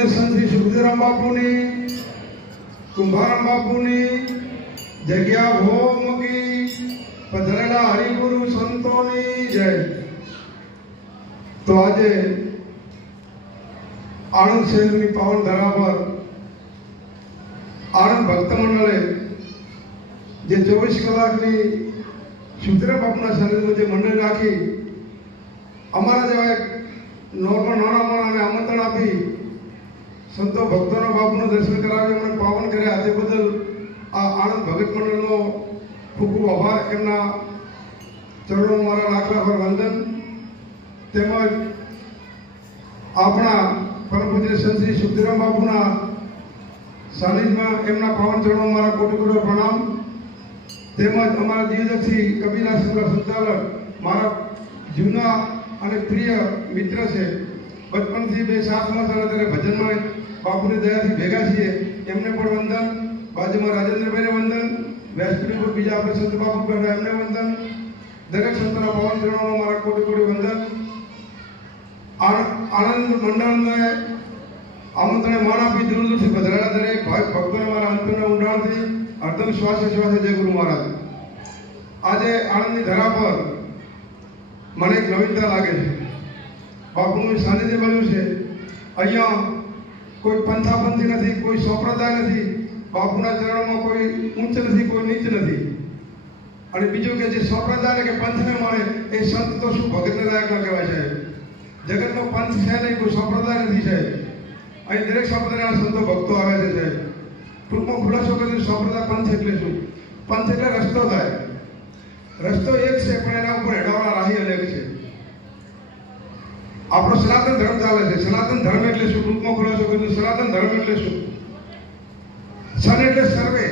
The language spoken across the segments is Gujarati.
પૂજ્ય સંત શ્રી સુખદેવરામ બાપુની કુંભારામ બાપુની જગ્યા ભોમકી પધરેલા હરિગુરુ સંતોની જય। તો આજે આણંદ શહેરની પાવન ધરા પર આણંદ ભક્ત મંડળે જે 24 કલાકની સુખદેવરામ બાપુના સાનિધ્યમાં જે મંડળ રાખી અમારા જેવા નોર્મલ નાના માણસને આમંત્રણ આપી સંતો ભક્તોના બાપુનું દર્શન કરાવી અમને પાવન કર્યા તે બદલ આ આણંદ ભગત મંડળનો ખૂબ ખૂબ આભાર। એમના ચરણોમાં મારા લાખ લાખ વંદન। તેમજ આપણા પરમ પૂજ્ય સંત શ્રી સુખદેવરામ બાપુના સાનિધ્યમાં એમના પાવન ચરણોમાં મારા કોટી કોટી પ્રણામ। તેમજ અમારા જીવદક્ષી કબીરા સંઘના સંચાલક મારા જૂના અને પ્રિય મિત્ર છે, બચપનથી બે સાથમાં હતા ત્યારે ભજનમાં બાપુની દયાથી ભેગા છીએ, એમને પણ વંદન। બાજુમાં રાજેન્દ્રભાઈને વંદન, વ્યાસપીઠ પર બીજા આપણે સંત બાપુ બેઠા એમને વંદન। દરેક સંતોના પાવન ચરણોમાં મારા કોટી કોટી વંદન। આણંદ મંડળને આમંત્રણે માન આપી દૂર દૂરથી પધરાયેલા દરેક ભાઈ ભક્તોને મારા અંતરના ઊંડાણથી અર્ધમ શ્વાસે શ્વાસે જય ગુરુ મહારાજ। આજે આણંદની ધરા પર મને એક નવીનતા લાગે છે, બાપુનું સાનિધ્ય બન્યું છે। અહીંયા કોઈ પંથાપંથી નથી, કોઈ સંપ્રદાય નથી, બાપુના ચરણોમાં કોઈ ઊંચ નથી, કોઈ નીચ નથી। અને બીજું કે જે સંપ્રદાય કે પંથને માને એ સંત તો શું ભગતને લાયક ના કહેવાય સાહેબ। જગતનો પંથ છે નહીં, કોઈ સંપ્રદાય નથી સાહેબ। અહીં દરેક સંપ્રદાયના સંતો ભક્તો આવે છે સાહેબ। ટૂંકમાં ખુલાસો કર્યો, સંપ્રદાય પંથ એટલે શું? પંથ એટલે રસ્તો થાય, રસ્તો એક છે પણ એના ઉપર હેડાવાળા રાહી અનેક છે। આપણો સનાતન ધર્મ ચાલે છે। સનાતન ધર્મ એટલે શું? ટૂંકમાં ખુલાસો કર્યો, સનાતન ધર્મ એટલે શું? સન એટલે સર્વે,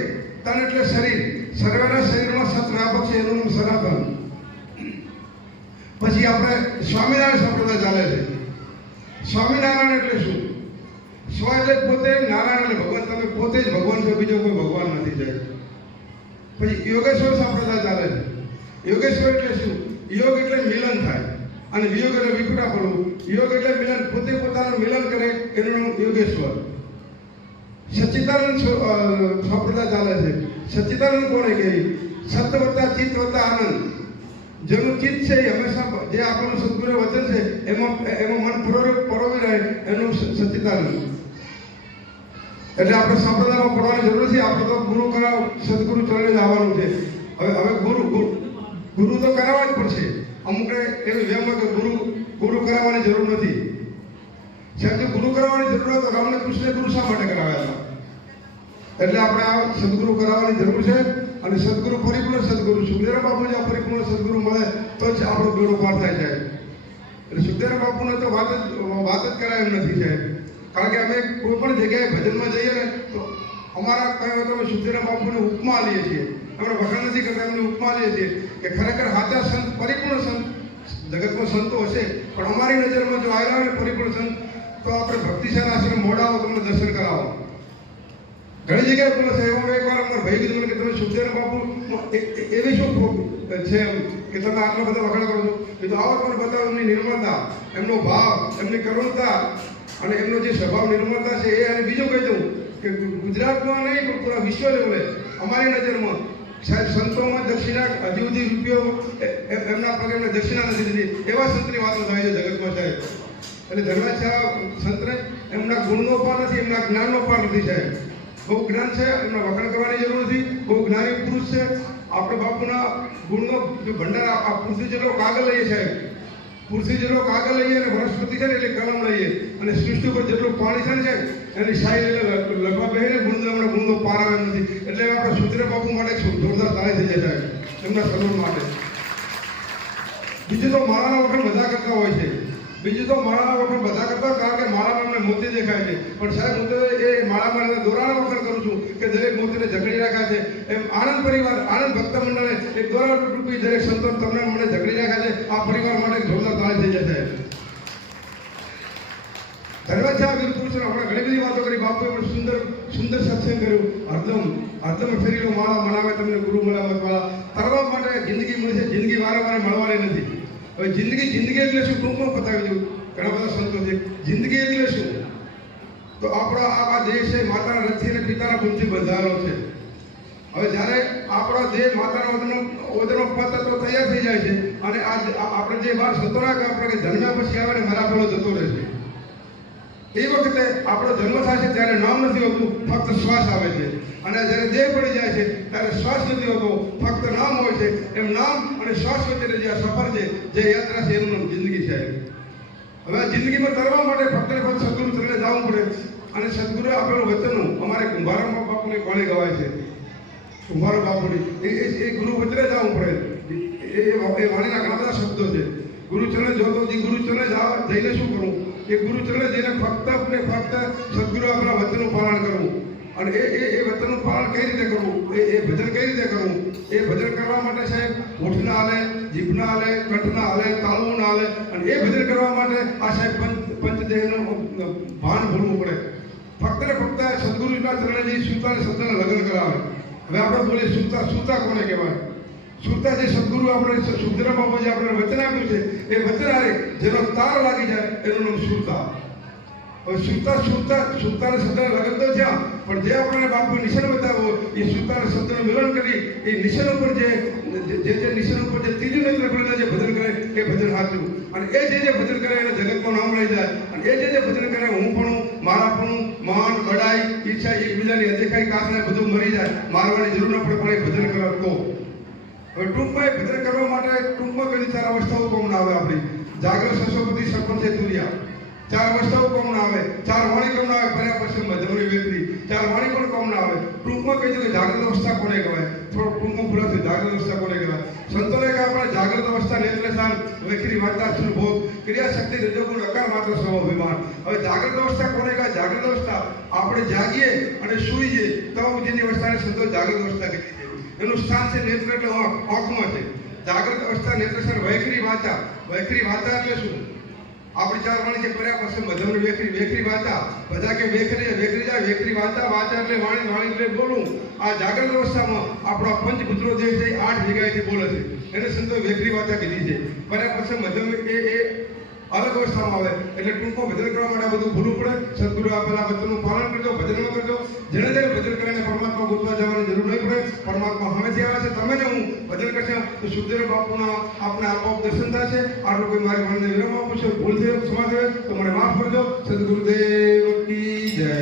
તન એટલે શરીર, સર્વેના શરીરમાં સત વ્યાપક છે, એનું નામ સનાતન। પછી આપણે સ્વામિનારાયણ સંપ્રદાય ચાલે છે। સ્વામિનારાયણ એટલે શું? સ્વ એટલે પોતે, નારાયણ એટલે ભગવાન, તમે પોતે જ ભગવાન છો, બીજો કોઈ ભગવાન નથી સાહેબ। પછી યોગેશ્વર સંપ્રદાય ચાલે છે। યોગેશ્વર એટલે શું? યોગ એટલે મિલન થાય અને વિયોગ એટલે વિખુટા પડવું। યોગ એટલે મિલન, પોતે પોતાનું મિલન કરે, એનું નામ યોગેશ્વર। સચ્ચિદાનંદ સંપ્રદાય ચાલે છે। સચ્ચિદાનંદ કોને કહે? સત્ય વત્તા ચિત્ત વત્તા આનંદ। જેનું ચિત્ત છે એ હંમેશા જે આપણું સદગુરુ વચન છે એમાં મન પરોવી રહે, એનું સચ્ચિદાનંદ। એટલે આપણે સંપ્રદાયમાં પડવાની જરૂર નથી, આપણે તો ગુરુ કરાવ સદગુરુ ચરણે જ આવવાનું છે। હવે ગુરુ તો કરાવવા જ પડશે। અમુક એવી વેમ કે ગુરુ કરાવવાની જરૂર નથી સાહેબ। જો ગુરુ કરાવવાની જરૂર હોય તો રામને કૃષ્ણ ગુરુ શા માટે કરાવ્યા હતા? એટલે આપણે આ સદગુરુ કરાવવાની જરૂર છે। અને સદગુરુ પરિપૂર્ણ સદગુરુ સુખદેવરામ બાપુ જે પરિપૂર્ણ સદગુરુ મળે તો જ આપણો બેડો પાર થાય સાહેબ। એટલે સુખદેવરામ બાપુને તો વાત જ કરાય એમ નથી સાહેબ। કારણ કે અમે કોઈ પણ જગ્યાએ ભજનમાં જઈએ ને તો અમારા કહેવાય તો અમે સુખદેવરામ બાપુની ઉપમા લઈએ છીએ, આપણે વખાણ નથી કરતા, એમની ઉપમા લઈએ છીએ કે ખરેખર સાચા સંત, પરિપૂર્ણ સંત જગતમાં સંતો હશે પણ અમારી નજરમાં જો આવેલા હોય પરિપૂર્ણ સંત તો આપણે ભક્તિશાળી આશ્રમ મોડાઓ તમને દર્શન કરાવો। ઘણી જગ્યાએ બોલે છે, એમાં એકવાર અમારા ભાઈ કીધું કે તમે સુખદેવરામ બાપુ એવી શું છે કે તમે આટલા બધા વખાણ કરો છો? કીધું આવો પણ બતાવો એમની નિર્મળતા, એમનો ભાવ, એમની કરુણતા અને એમનો જે સ્વભાવ નિર્મળતા છે એ। અને બીજું કહી દઉં કે ગુજરાતમાં નહીં પણ પૂરા વિશ્વ લેવલે અમારી નજરમાં સાહેબ સંતોમાં દક્ષિણા હજી સુધી રૂપિયો એમના પગે એમને દક્ષિણા નથી દીધી એવા સંતની વાતો થાય છે જગતમાં સાહેબ। એટલે ધર્માચાર્ય સંતને એમના ગુણનો પાર નથી, એમના જ્ઞાનનો પાર નથી સાહેબ। બહુ જ્ઞાન છે, એમના વખાણ કરવાની જરૂર નથી, બહુ જ્ઞાની પુરુષ છે। આપણે બાપુના ગુણનો જો ભંડાર આ પૃથ્વી જેટલો કાગળ લઈએ સાહેબ, પૃથ્વી જેટલો કાગળ લઈએ અને વનસ્પતિ છે ને એટલે કલમ લઈએ અને સૃષ્ટિ પર જેટલું પાણી છે ને એની શાહી લગવા બેસે ને ગુણનો પાર આવે નથી। એટલે આપણે સુખદેવરામ બાપુ માટે જોરદાર તાળી થઈ જાય સાહેબ, એમના સન્માન માટે। બીજું તો માળાના વખાણ બધા કરતા હોય છે, કારણ કે માળામાં અમને મોતી દેખાય છે પણ સાહેબ હું તો એ માળામાં દોરાના વખાણ કરું છું કે દરેક મોતીને જકડી રાખ્યા છે। એમ આણંદ પરિવાર, આણંદ ભક્ત મંડળે એક દોરા રૂપી દરેક સંતો તમને મને જકડી રાખ્યા છે। આ પરિવાર માટે જોરદાર તાળી થઈ જાય સાહેબ। ધર્માચાર્ય વીર પુરુષો આપણે ઘણી બધી વાતો કરી, બાપુએ પણ સુંદર સત્સંગ કર્યું। અર્ધમ ફેરી લો માળા મનાવે તમને ગુરુ મળ્યા વાળા। તરવા માટે જિંદગી મળી છે, જિંદગી વારે મળવાની નથી। હવે જિંદગી એટલે શું? ટૂંકમાં બતાવી દઉં, ઘણા બધા સંતો છે। જિંદગી એટલે શું? તો આપણો આ દેહ છે માતાના રથથી અને પિતાના ગુણથી બંધાયેલો છે. હવે જ્યારે આપણો દેહ માતાના વજનો પતતો તૈયાર થઈ જાય છે અને આપણે જે બાર સંતોના કે આપણે જન્મ્યા પછી આવે ને મારા પેલો જતો રહે છે. એ વખતે આપણો જન્મ થાય છે ત્યારે નામ નથી હોતું, ફક્ત શ્વાસ આવે છે. અને જ્યારે દેહ પડી જાય છે ત્યારે શ્વાસ નથી હોતો, ફક્ત નામ હોય છે. એમ નામ અને શ્વાસ વચ્ચેની જે આ સફર છે, જે યાત્રા છે, એનું નામ જિંદગી છે. હવે આ જિંદગીમાં તરવા માટે ફક્ત ને ફક્ત સદગુરુ ચરણે જવું પડે. અને સદગુરુએ આપેલું વચનનું અમારે કુંભારામાં બાપુને કોણે ગવાય છે, કુંભારો બાપુની એ ગુરુ વચને જવું પડે. એ વાણીના ઘણા બધા શબ્દો છે. ગુરુ ચરણે જોતો ગુરુ ચરણે જઈને શું કરવું? એ ગુરુ ચરણે જઈને ફક્ત ને ફક્ત સદગુરુ આપણા વચનનું પાલન કરવું. અને એ વચનનું પાલન કઈ રીતે કરવું, એ ભજન કઈ રીતે કરવું? એ ભજન કરવા માટે સાહેબ હોઠ ના હાલે, જીભ ના હાલે, કંઠ ના હાલે, તાળવું ના હાલે. અને એ ભજન કરવા માટે આ સાહેબ પંચદેહનું ભાન ભૂલવું પડે. ફક્ત ને ફક્ત સદગુરુના ચરણે જઈ સુતા અને સત્તાને લગ્ન કરાવે. હવે આપણે બોલીએ સુતા કોને કહેવાય? સુરતા જે સદગુરુ આપણે સુખદેવ બાપુજી આપણે વચન આપ્યું છે, એ વચન આરે જેનો તાર લાગી જાય એનું નામ સુરતા. હવે સુરતાને શબ્દને લગન તો થયા, પણ જે આપણને બાપુ નિશાન બતાવો એ સુરતાને શબ્દનું મિલન કરી એ નિશાન ઉપર જે નિશાન ઉપર જે ત્રીજું નેત્ર ખોલીને જે ભજન કરે એ ભજન સાચું. અને એ જે ભજન કરે એને જગતમાં નામ લઈ જાય. અને એ જે ભજન કરે હું પણ મારાપણું, માન, બડાઈ, ઈચ્છા, એકબીજાની અદેખાઈ કાસને બધું મરી જાય. મારવાની જરૂર ન પડે, પણ એ ભજન કરે તો. હવે ટૂંકમાં ભજન કરવા માટે ટૂંકમાં કઈ 4 અવસ્થાઓ કોમન આવે આપણી. જાગૃત, સશોપતિ, સપન છે તુરિયા. 4 અવસ્થાઓ કોમન આવે. 4 વાણી કોમન આવે. પર્યા પશ્ચિમ મધ્યમની વેતરી 4 વાણી પણ કોમન આવે. ટૂંકમાં કહી દઉં કે જાગૃત અવસ્થા કોને કહેવાય? થોડું ટૂંકમાં ભૂલાશે. જાગૃત અવસ્થા કોને કહેવાય? સંતોને કહે આપણે જાગૃત અવસ્થા નેત્રસાન વૈખરી વાર્તા સુરભોગ ક્રિયા શક્તિ રજોગુણ અકાર માત્ર સ્વભાવિમાન. હવે જાગૃત અવસ્થા કોને કહે? જાગૃત અવસ્થા આપણે જાગીએ અને સૂઈએ તો જેની અવસ્થાને સંતો જાગૃત અવસ્થા કહી છે. એનું સ્થાન છે નેત્ર એટલે આંખમાં છે. જાગૃત અવસ્થા નેત્રસાન વૈખરી વાચા. વૈખરી વાચા એટલે શું? આપણી 4 વાણી છે પર્યા પશ્ચિમ મધ્યમની વેખરી વાચા. બધા કે વેખરી જાય, વેખરી વાચા. વાચા એટલે વાણી, વાણી એટલે બોલવું. આ જાગૃત અવસ્થામાં આપણા પંચભૂતો જે છે 8 જગ્યાએથી બોલે છે. એને સંતો વેખરી વાચા કીધી છે. પર્યા પશ્ચિમ મધ્યમ એ અલગ અવસ્થામાં આવે. એટલે ટૂંકમાં ભજન કરવા માટે આ બધું ભૂલવું પડે. સદગુરુ આપેલા વચનનું પાલન કરજો, ભજનમાં કરજો. જેને ભજન કરીને પરમાત્મા ગોતવા જવાની જરૂર નહીં પડે. પરમાત્મા હમેથી આવે છે. તમે ને હું ભજન કરશે તો સુખદેવ બાપુના આપણે આપોઆપ દર્શન થાય છે. આટલું કોઈ મારી વાણીને વિરામ આપું છું, ભૂલ થયો, ક્ષમા થયો તો મને માફ કરજો. સદગુરુદેવ કી જય.